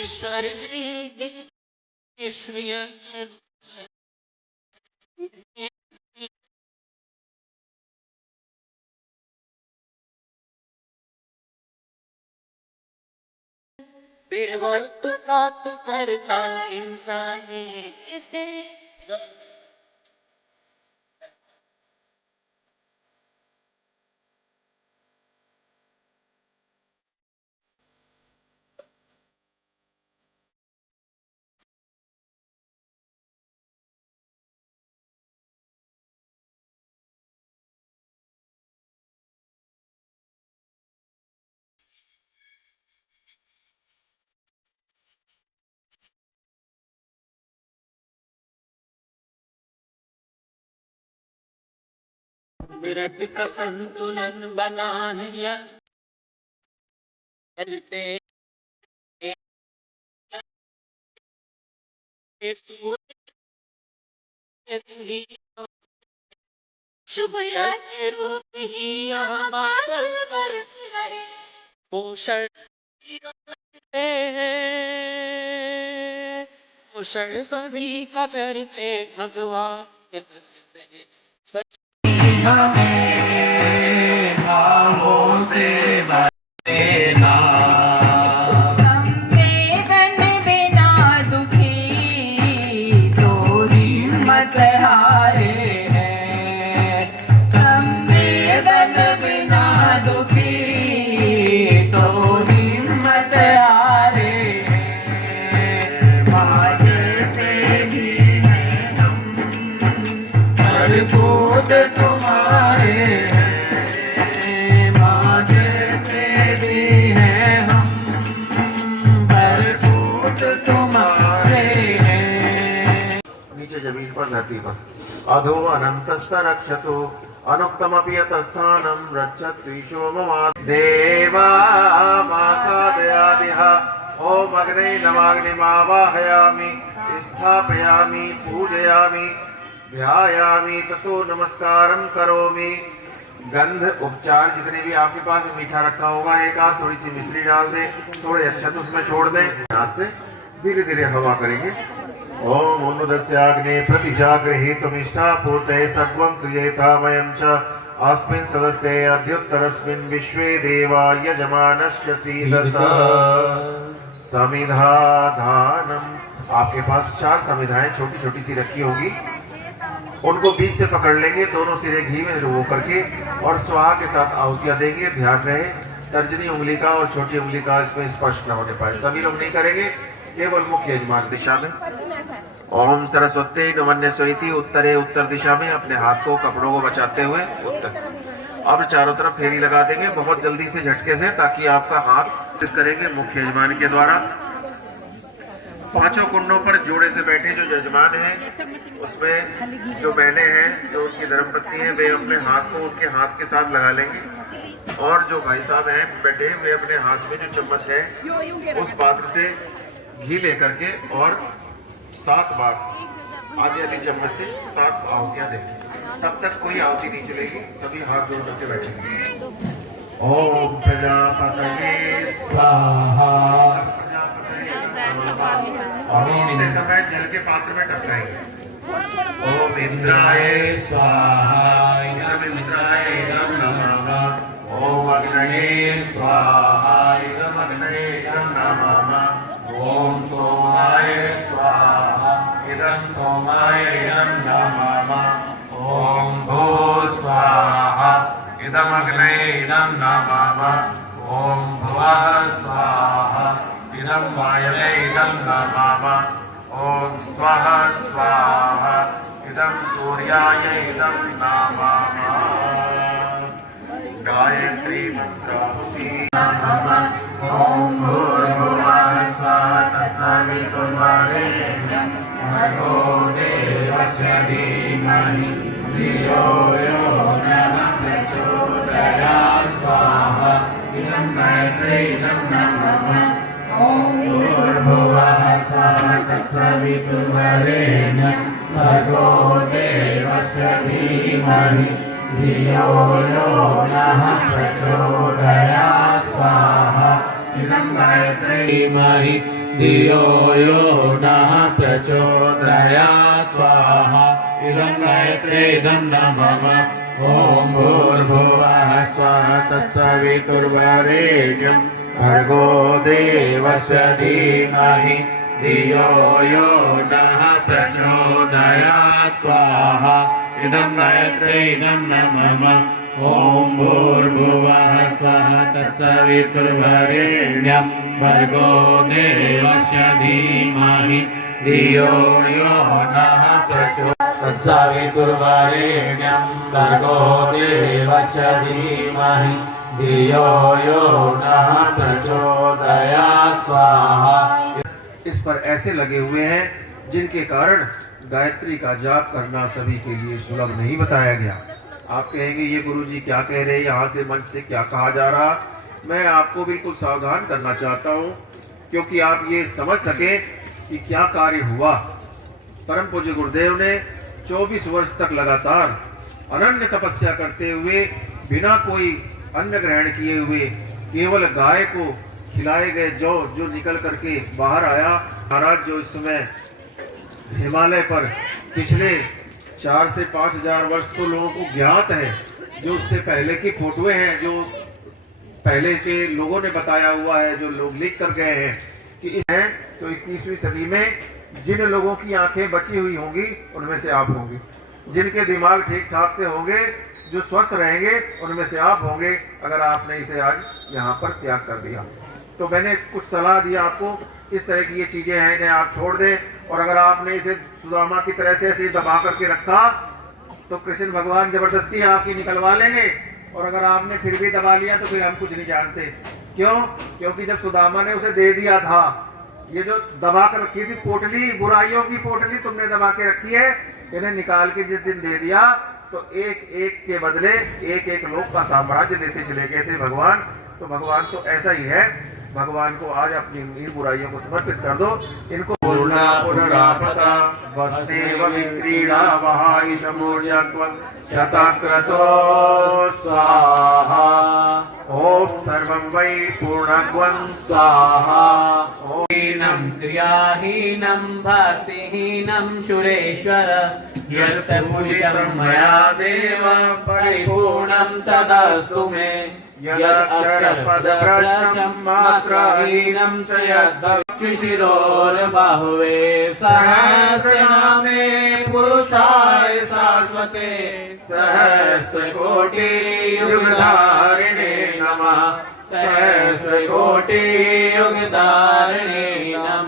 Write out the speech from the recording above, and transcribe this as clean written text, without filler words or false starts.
ईश्वर वस्तु प्राप्त करता इंसान इसे विरट का संतुलन बनाने चलते शुभ रूप ही यहाँ बादल बरस रहे पोषण पोषण सभी का करते भगवान जमीन पर धरती पर अधो अनंतस्तरक्षतो अनुक्तमपि यतस्थानं रक्षत्विषो मम देवा मासादयादिह ओम अग्ने नमाग्निमावाहयामि स्थापयामि पूजयामि ध्यायामि ततो नमस्कारं करोमि। गंध उपचार जितने भी आपके पास मीठा रखा होगा एक आध थोड़ी सी मिश्री डाल दें, थोड़े अच्छत उसमें छोड़ दें, हाथ से धीरे धीरे हवा करेंगे। ओम उन्मुदस्याग्ने प्रतिजागृहीतुमिष्टा पूर्तये सर्वं श्रियेतामयं च अस्मिन् सदस्ते अद्युत्तरस्मिन् विश्वे देवा यजमानस्य सीदतः समिधाधानम। आपके पास 4 समिधाएं छोटी छोटी सी रखी होगी, उनको बीच से पकड़ लेंगे, दोनों सिरे घी में डुबो करके और स्वाहा के साथ आहुतियां देंगे। ध्यान रहे तर्जनी उंगली का और छोटी उंगली का इसमें स्पर्श न होने पाए। सभी लोग नहीं करेंगे, केवल मुख्य यजमान दिशा में। ओम सरस्वती नमन्यस्वैति उत्तरे उत्तर दिशा में अपने हाथ को कपड़ों को बचाते हुए उत्तर। अब चारों तरफ फेरी लगा देंगे बहुत जल्दी से झटके से, ताकि आपका हाथ करेंगे मुख्य यजमान के द्वारा। 5 कुंडों पर जोड़े से बैठे जो यजमान हैं, उसमें जो बहनें हैं, जो उनकी धर्मपत्नी हैं, वे अपने हाथ को उनके हाथ के साथ लगा लेंगे। और जो भाई साहब हैं बैठे, वे अपने हाथ में जो चम्मच है उस पात्र से घी लेकर के और 7 बार आधी आधी चम्मच से 7 आहुतियां देंगे। तब तक कोई आहुति नहीं चलेगी, सभी हाथ जोड़ करके बैठेंगे। ओम प्रजापतये स्वाहा। समय जल के पात्र में टपकाएंगे। ओम इंद्राय स्वाहा इंद्राय नमः। ओम अग्नये स्वाहा अग्नये नमः। ओम सोमाय स्वाहा इदं सोमाय नमः। ओम भू स्वाहा इदं अग्नये नमः। ओम भुवः स्वाहा इदं वायवे नमः। ओम स्वः स्वाहा इदं सूर्याय नमः। गायत्री मंत्राहुति। ओम भूर्भुवः स्वः तत्सवितुर्वरेण्यं भर्गो देवस्य धीमहि धियो यो नः प्रचोदयात्। स्वाहा इदं गायत्री नमः। ओम भूर्भुवः स्वः तत्सवितुर्वरेण्यं भर्गो देवस्य धीमहि धियो यो नः प्रचोदयात्। स्वाहा इदं गायत्री धियो यो नः प्रचोदयात् स्वाहा इदं गायत्री इदं न मम ॐ भूर्भुवः स्वः तत्सवितुर्वरेण्यं भर्गो देवस्य धीमहि धियो यो नः प्रचोदयात् स्वाहा इदं गायत्री इदं न मम ॐ भूर्भुवः स्वः तत्सवितुर्वरेण्यं भर्गो देवस्य धीमहि धियो यो नः प्रचोदयात् तत्सवितुर्वरेण्यं भर्गो देवस्य धीमहि धियो यो नः प्रचोदयात् स्वाहा। इस पर ऐसे लगे हुए हैं जिनके कारण गायत्री का जाप करना सभी के लिए सुलभ नहीं बताया गया। आप कहेंगे ये गुरुजी क्या कह रहे हैं, यहाँ से मंच से क्या कहा जा रहा। मैं आपको बिल्कुल सावधान करना चाहता हूँ क्योंकि आप ये समझ सकें कि क्या कार्य हुआ। परम पूज्य गुरुदेव ने 24 वर्ष तक लगातार अनन्य तपस्या करते हुए बिना कोई अन्न ग्रहण किए हुए केवल गाय को खिलाए गए जो निकल करके बाहर आया। महाराज जो इस समय हिमालय पर पिछले 4 से 5 हजार वर्ष तो लोगों को ज्ञात है, जो उससे पहले की फोटोएं हैं, जो पहले के लोगों ने बताया हुआ है, जो लोग लिख कर गए हैं कि हैं तो 21वीं सदी में जिन लोगों की आंखें बची हुई होंगी उनमें से आप होंगे, जिनके दिमाग ठीक ठाक से होंगे, जो स्वस्थ रहेंगे उनमें से आप होंगे, अगर आपने इसे आज यहाँ पर त्याग कर दिया। तो मैंने कुछ सलाह दिया आपको, इस तरह की ये चीजें हैं इन्हें आप छोड़ दें। और अगर आपने इसे सुदामा की तरह से ऐसे दबा करके रखा तो कृष्ण भगवान जबरदस्ती आपकी निकलवा लेंगे, और अगर आपने फिर भी दबा लिया तो फिर हम कुछ नहीं जानते। क्यों? क्योंकि जब सुदामा ने उसे दे दिया था, ये जो दबा कर रखी थी पोटली, बुराइयों की पोटली तुमने दबा के रखी है, इन्हें निकाल के जिस दिन दे दिया तो एक एक के बदले एक एक लोक का साम्राज्य देते चले गए थे भगवान। तो भगवान तो ऐसा ही है। भगवान को आज अपनी इन बुराइयों को समर्पित कर दो। इनको पुनरापता वस्तेव विक्रीडा वहाईशमूर्जक्वं शतक्रतो स्वाहा। ओम सर्वं वै पूर्णग्वं स्वाहा। हीनं क्रियाहीनं भक्तिहीनं सुरेश्वर यत्पूजितं मया देव परिपूर्णं तदस्तु मे। यदक्षरपदभ्रष्टं मात्राहीनं च यद्भक्तिशिरोर्बाहुवे सहस्रनामे पुरुषाय शाश्वते सहस्रकोटियुगधारिणे नमः। सहस्रकोटियुगधारिणे नमः।